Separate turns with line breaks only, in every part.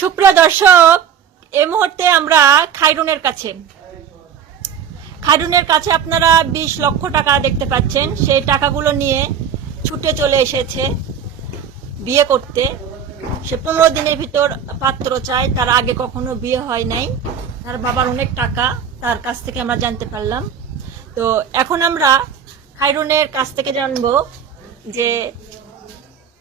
সুপ্রিয় দর্শক, এই মুহূর্তে আমরা খাইরুনের কাছে। খাইরুনের কাছে আপনারা বিশ লক্ষ টাকা দেখতে পাচ্ছেন। সেই টাকাগুলো নিয়ে ছুটে চলে এসেছে বিয়ে করতে। সে পনেরো দিনের ভিতর পাত্র চায়। তার আগে কখনো বিয়ে হয় নাই। তার বাবার অনেক টাকা তার কাছ থেকে আমরা জানতে পারলাম। তো এখন আমরা খাইরুনের কাছ থেকে জানব যে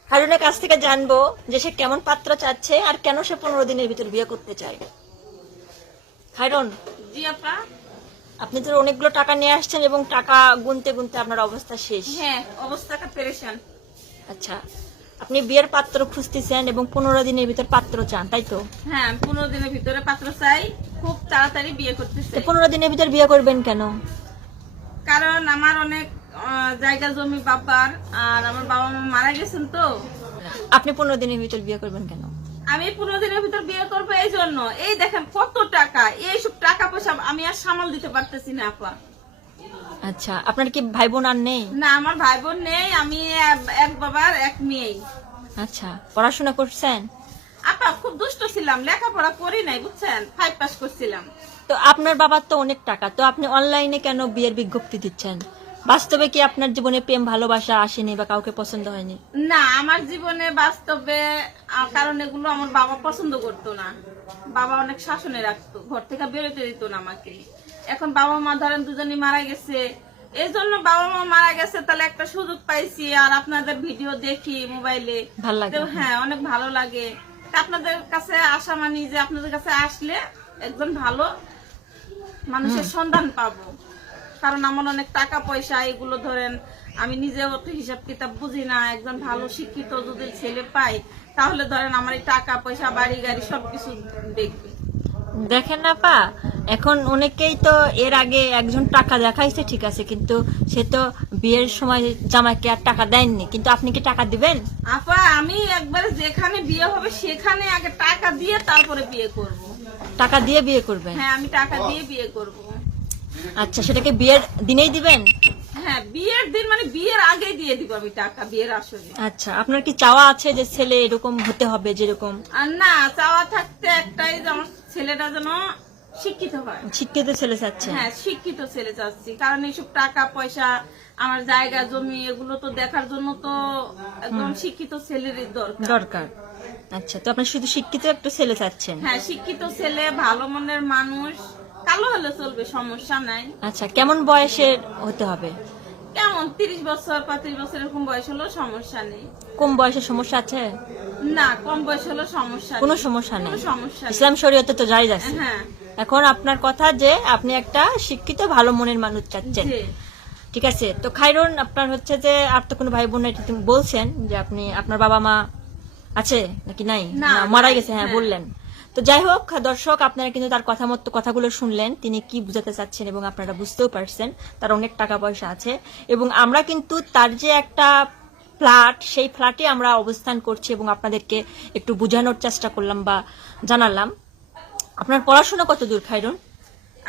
হারুনের কাছ থেকে জানব যে সে কেমন পাত্র চাচ্ছে আর কেন সে পনেরো দিনের ভিতর বিয়ে করতে চায়। হাইরন
জি আপা।
আপনি তো অনেকগুলো টাকা নিয়ে আসছেন এবং টাকা গুনতে গুনতে আপনার অবস্থা শেষ।
হ্যাঁ অবস্থাটা পেরেশান।
আচ্ছা আপনি বিয়ের পাত্র খুঁজতেছেন এবং পনেরো দিনের ভিতর পাত্র চান তাই তো?
হ্যাঁ পনেরো দিনের ভিতরে পাত্র চাই খুব তাড়াতাড়ি বিয়ে করতে চাই।
পনেরো দিনের ভিতর বিয়ে করবেন কেন?
কারণ আমার অনেক জায়গা জমি বাবার আর আমার বাবা মা মারা গেছেন তো।
আপনি পনেরো দিনের ভিতর বিয়ে করবেন কেন?
আমি পনেরো দিনের ভিতর বিয়ে করব এই জন্য। এই দেখেন কত টাকা এইসব টাকা পয়সা আমি আর সামাল দিতে পারতেছি না আপা।
আচ্ছা আপনার কি ভাই বোন আর নেই?
না আমার ভাই বোন নেই আমি এক- এক বাবার এক মেয়ে
আচ্ছা পড়াশোনা করছেন?
আপা খুব দুষ্ট ছিলাম লেখাপড়া করি নাই বুঝছেন? ফাইভ পাস করছিলাম।
তো আপনার বাবার তো অনেক টাকা তো আপনি অনলাইনে কেন বিয়ের বিজ্ঞপ্তি দিচ্ছেন? বাস্তবে কি আপনার জীবনে প্রেম ভালোবাসা আসেনি বা কাউকে পছন্দ হয়নি?
না আমার জীবনে বাস্তবে কারণ এগুলো আমার বাবা পছন্দ করতো না। বাবা অনেক শাসনে রাখতো ঘর থেকে বেরোতে দিত না আমাকে। এখন বাবা মা ধরেন দুজনই মারা গেছে। এই জন্য বাবা মা মারা গেছে তাহলে একটা সুযোগ পাইছি আর আপনাদের ভিডিও দেখি মোবাইলে।
ভালো লাগে
হ্যাঁ অনেক ভালো লাগে। আপনাদের কাছে আসা মানি যে আপনাদের কাছে আসলে একজন ভালো মানুষের সন্ধান পাবো। কারণ আমার অনেক টাকা পয়সা এগুলো ধরেন আমি নিজেও তো হিসাব কিতাব বুঝি না একজন ভালো শিক্ষিত যদি ছেলে পাই তাহলে ধরেন আমার এই টাকা পয়সা বাড়ি গাড়ি সবকিছু দেখবে
দেখেন না পা এখন অনেকেই তো এর আগে একজন টাকা দেখাইছে ঠিক আছে কিন্তু সে তো বিয়ের সময় জামাইকে আর টাকা দেননি কিন্তু আপনি কি টাকা দিবেন
আপা আমি একবার যেখানে বিয়ে হবে সেখানে আগে টাকা দিয়ে তারপরে বিয়ে করব।
টাকা দিয়ে বিয়ে করবেন
হ্যাঁ আমি টাকা দিয়ে বিয়ে করব।
আচ্ছা সেটাকে বিয়ের দিনেই দিবেন?
হ্যাঁ বিয়ের দিন মানে বিয়ের আগে দিয়ে দিব আমি টাকা বিয়ের আসরে।
আচ্ছা আপনার কি চাওয়া আছে যে ছেলে এরকম হতে হবে যেরকম?
আর না চাওয়া থাকতে একটাই যে আমার ছেলেটা যেন শিক্ষিত হয়।
শিক্ষিত ছেলে চাচ্ছেন
হ্যাঁ শিক্ষিত ছেলে চাচ্ছি। কারণ এইসব টাকা পয়সা আমার জায়গা জমি এগুলো তো দেখার জন্য তো একদম শিক্ষিত ছেলেরই দরকার।
দরকার। আচ্ছা তো আপনার শুধু শিক্ষিত একটা ছেলে চাচ্ছেন?
হ্যাঁ শিক্ষিত ছেলে ভালো মনের মানুষ কালো হলে চলবে সমস্যা নাই।
আচ্ছা কেমন বয়সের হতে হবে?
কেমন তিরিশ বছর পঁয়ত্রিশ বছর এরকম বয়স সমস্যা নেই।
কম বয়সের সমস্যা আছে?
না কম বয়স সমস্যা
কোনো সমস্যা নেই।
সমস্যা
ইসলাম শরীয়তে তো জায়েজ আছে
হ্যাঁ।
এখন আপনার কথা যে আপনি একটা শিক্ষিত ভালো মনের মানুষ চাচ্ছেন। ঠিক আছে? তো খাইরুন আপনার হচ্ছে যে আর তো কোনো ভাই বোন বলছেন যে আপনি আপনার বাবা মা আছে নাকি নাই? মারা গেছে হ্যাঁ
হ্যাঁ।
বললেন। তো যাই হোক, দর্শক, আপনারা কিন্তু তার কথা মতো কথাগুলো শুনলেন। তিনি কি বুঝাতে চাচ্ছেন এবং আপনারা বুঝতেও পারছেন, তার অনেক টাকা পয়সা আছে। এবং আমরা কিন্তু তার যে একটা ফ্ল্যাট, সেই ফ্ল্যাটে আমরা অবস্থান করছি এবং আপনাদেরকে একটু বোঝানোর চেষ্টা করলাম বা জানালাম। আপনার পড়াশোনা কত দূর খাইরুন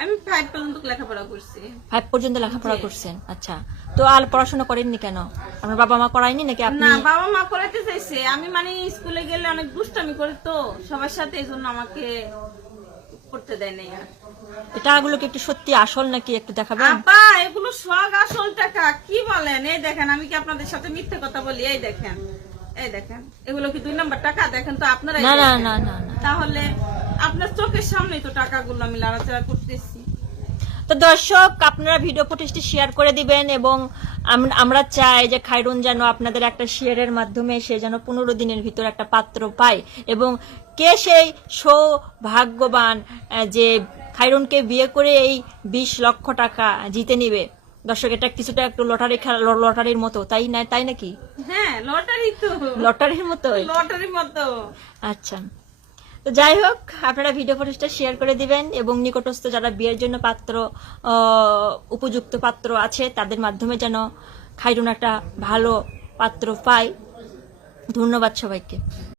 আমি ফাইভ পর্যন্ত লেখাপড়া করছি।
ফাইভ পর্যন্ত লেখাপড়া। করছেন? আচ্ছা। তো আর পড়াশোনা করেননি কেন? আপনার বাবা মা করায়নি নাকি আপনি?
না বাবা মা করাতে চাইছে। আমি মানে স্কুলে গেলে অনেক দুষ্টামি করি তো সবার সাথে এই জন্য আমাকে করতে দেয় নাই আর।
এই টাকাগুলো কি একটু সত্যি আসল নাকি একটু দেখাবেন?
আপা এগুলো সব আসল টাকা কি বলেন? এই দেখেন আমি কি আপনাদের সাথে মিথ্যে কথা বলি? এই দেখেন এই দেখেন এগুলো কি দুই নম্বর টাকা? দেখেন তো আপনারা
না না না না।
তাহলে আপনার চোখের সামনেই তো টাকাগুলো আমি লড়াচড়া করতেছি।
তো দর্শক আপনারা ভিডিও ফুটেজটি শেয়ার করে দিবেন এবং আমরা চাই যে খাইরুন যেন আপনাদের একটা শেয়ারের মাধ্যমে সে যেন পনেরো দিনের ভিতর একটা পাত্র পায় এবং কে সেই সৌভাগ্যবান যে খাইরুনকে বিয়ে করে এই বিশ লক্ষ টাকা জিতে নিবে। দর্শক এটা কিছুটা একটু লটারি খেলা লটারির মতো তাই না তাই নাকি?
হ্যাঁ লটারি তো।
লটারির মতো
লটারির মতো।
আচ্ছা। তো যাই হোক, আপনারা ভিডিও ফুটেজটা শেয়ার করে দিবেন এবং নিকটস্থ যারা বিয়ের জন্য পাত্র উপযুক্ত পাত্র আছে, তাদের মাধ্যমে যেন খাইরুন একটা ভালো পাত্র পায় ধন্যবাদ সবাইকে।